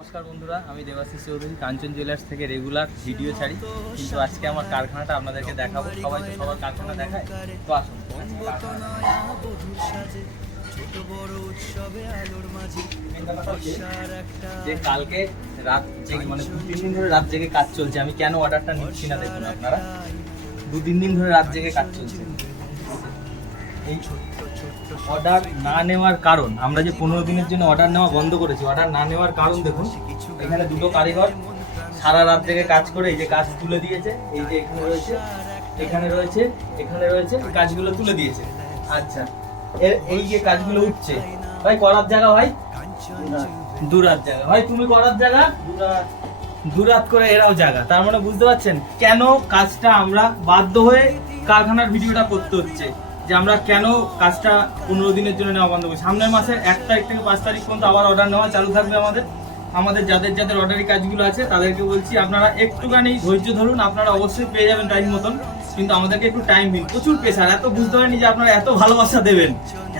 নমস্কার বন্ধুরা, আমি দেবাশিস চৌধুরী কাঞ্চন জুয়েলার্স থেকে রেগুলার ভিডিও ছাড়ি, কিন্তু আজকে আমার কারখানাটা আপনাদেরকে দেখাবো। সবাই তো সবার কারখানা দেখায়, তো আসুন। যে কালকে রাত জেগে মানে 2-3 দিন ধরে রাত জেগে কাজ চলছে। আমি কেন অর্ডারটা নিচ্ছি না দেখুন আপনারা, 2-3 দিন ধরে রাত জেগে কাজ চলছে। এই অর্ডার না নেওয়ার কারণ, আমরা যে 15 দিনের জন্য অর্ডার নেওয়া বন্ধ করেছি, অর্ডার না নেওয়ার কারণ দেখুন, এখানে দুটো কারিগর সারা রাত থেকে কাজ করে এই যে কাজ তুলে দিয়েছে। এই যে এখানে রয়েছে, এখানে রয়েছে, এখানে রয়েছে, এই কাজগুলো তুলে দিয়েছে। আচ্ছা, এই যে কাজগুলো উঠছে, ভাই করার জায়গা, ভাই দুরাত জায়গা, ভাই তুমি করার জায়গা, দুরাত করে এরাও জায়গা। তার মানে বুঝতে পারছেন কেন কাজটা আমরা বাধ্য হয়ে কারখানার ভিডিওটা করতে হচ্ছে, যে আমরা কেন কাজটা 15 দিনের জন্য নেওয়া বন্ধ করি। সামনের মাসের 1 তারিখ থেকে 5 তারিখ পর্যন্ত আবার অর্ডার নেওয়া চালু থাকবে। আমাদের যাদের অর্ডারি কাজগুলো আছে তাদেরকে বলছি, আপনারা একটুখানি ধৈর্য ধরুন, আপনারা অবশ্যই পেয়ে যাবেন টাইম মতন, কিন্তু আমাদেরকে একটু টাইম দিন। প্রচুর প্রেশার, এত বুঝতে পারিনি যে আপনারা এত ভালোবাসা দেবেন,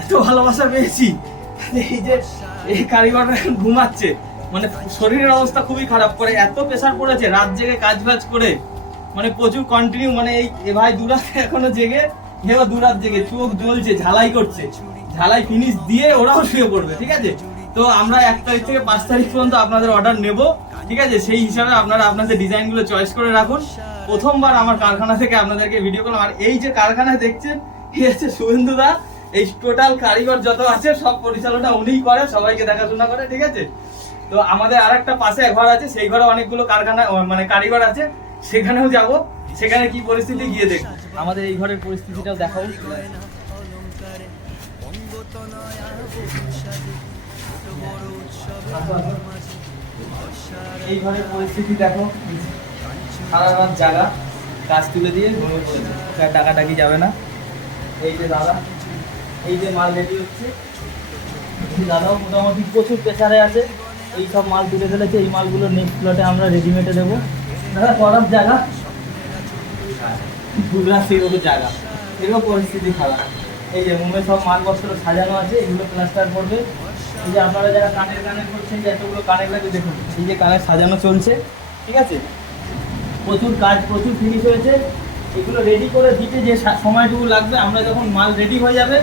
এত ভালোবাসা পেয়েছি। এই যে এই কারিগররা ঘুমাচ্ছে, মানে শরীরের অবস্থা খুবই খারাপ করে, এত প্রেশার পড়েছে রাত জেগে কাজ করে, মানে প্রচুর কন্টিনিউ, মানে এই ভাই দুরাত এখনো জেগে, এবার দুরাত জেগে চোখ জ্বলছে, ঝালাই করছে, ঝালাই ফিনিশ দিয়ে ওরাও শুয়ে পড়বে। ঠিক আছে, তো আমরা 1 তারিখ থেকে 5 তারিখ পর্যন্ত আপনাদের অর্ডার নেব। ঠিক আছে, সেই হিসাবে আপনারা আপনাদের ডিজাইনগুলো চয়েস করে রাখুন। প্রথমবার আমার কারখানা থেকে আপনাদেরকে ভিডিও করলাম। আর এই যে কারখানায় দেখছেন, এই হচ্ছে শুভেন্দুদা, এই টোটাল কারিগর যত আছে সব পরিচালনা উনিই করে, সবাইকে দেখাশোনা করে। ঠিক আছে, তো আমাদের আরেকটা পাশে ঘর আছে, সেই ঘরে অনেকগুলো কারখানা মানে কারিগর আছে, সেখানেও যাব, সেখানে কি পরিস্থিতি গিয়ে দেখ। আমাদের এই ঘরের পরিস্থিতিটাও দেখাবো। এই ঘরের পরিস্থিতি দেখো, সারা রাত জায়গা, কাজ তুলে দিয়ে ঘুমিয়ে পড়েছে, টাকাটাকি যাবে না। এই যে দাদা, এই যে মাল রেডি হচ্ছে, দাদাও মোটামুটি প্রচুর প্রেসারে আছে, এই সব মাল তুলে ফেলেছে। এই মালগুলো নেক্সট প্লটে আমরা রেডিমেডে দেবো। দাদা করার জায়গা, ঘুরা সেরকম জায়গা, এরকম পরিস্থিতি খারাপ। এই যে মুম্বাই সব মালপত্র সাজানো আছে, এগুলো প্লাস্টার করবে। এই যে আপনারা যারা কানের করছেন, যে এতগুলো কানের লাগে দেখুন, এই যে কানের সাজানো চলছে। ঠিক আছে, প্রচুর কাজ, প্রচুর ফিনিশ হয়েছে। এগুলো রেডি করে দিতে যে সময়টুকু লাগবে, আমরা যখন মাল রেডি হয়ে যাবে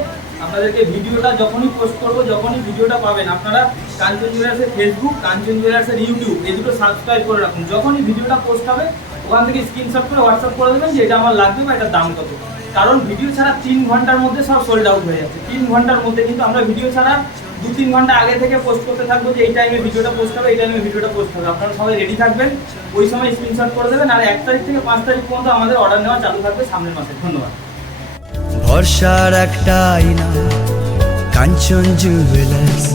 আপনাদেরকে ভিডিওটা যখনই পোস্ট করবো, যখনই ভিডিওটা পাবেন, আপনারা কাঞ্চন জুয়েলার্সের ফেসবুক, কাঞ্চন জুয়েলার্সের ইউটিউব, এই দুটো সাবস্ক্রাইব করে রাখুন। যখনই ভিডিওটা পোস্ট হবে ওখান থেকে স্ক্রিনশট করে হোয়াটসঅ্যাপ করে দেবেন যে এটা আমার লাগবে বা এটার দাম কত। কারণ ভিডিও ছাড়া 3 ঘন্টার মধ্যে সব সোল্ড আউট হয়ে যাচ্ছে। 3 ঘন্টার মধ্যে, কিন্তু আমরা ভিডিও ছাড়া 2-3 ঘন্টা আগে থেকে পোস্ট করতে থাকবো যে এই টাইমে ভিডিওটা পোস্ট হবে, এই টাইমে ভিডিওটা পোস্ট হবে। আপনারা সবাই রেডি থাকবেন, ওই সময় স্ক্রিনশট করে দেবেন। আর 1 তারিখ থেকে 5 তারিখ পর্যন্ত আমাদের অর্ডার নেওয়া চালু থাকবে সামনের মাসে। ধন্যবাদ। ভরসার একটা আয়না, কাঞ্চন জুয়েলার্স।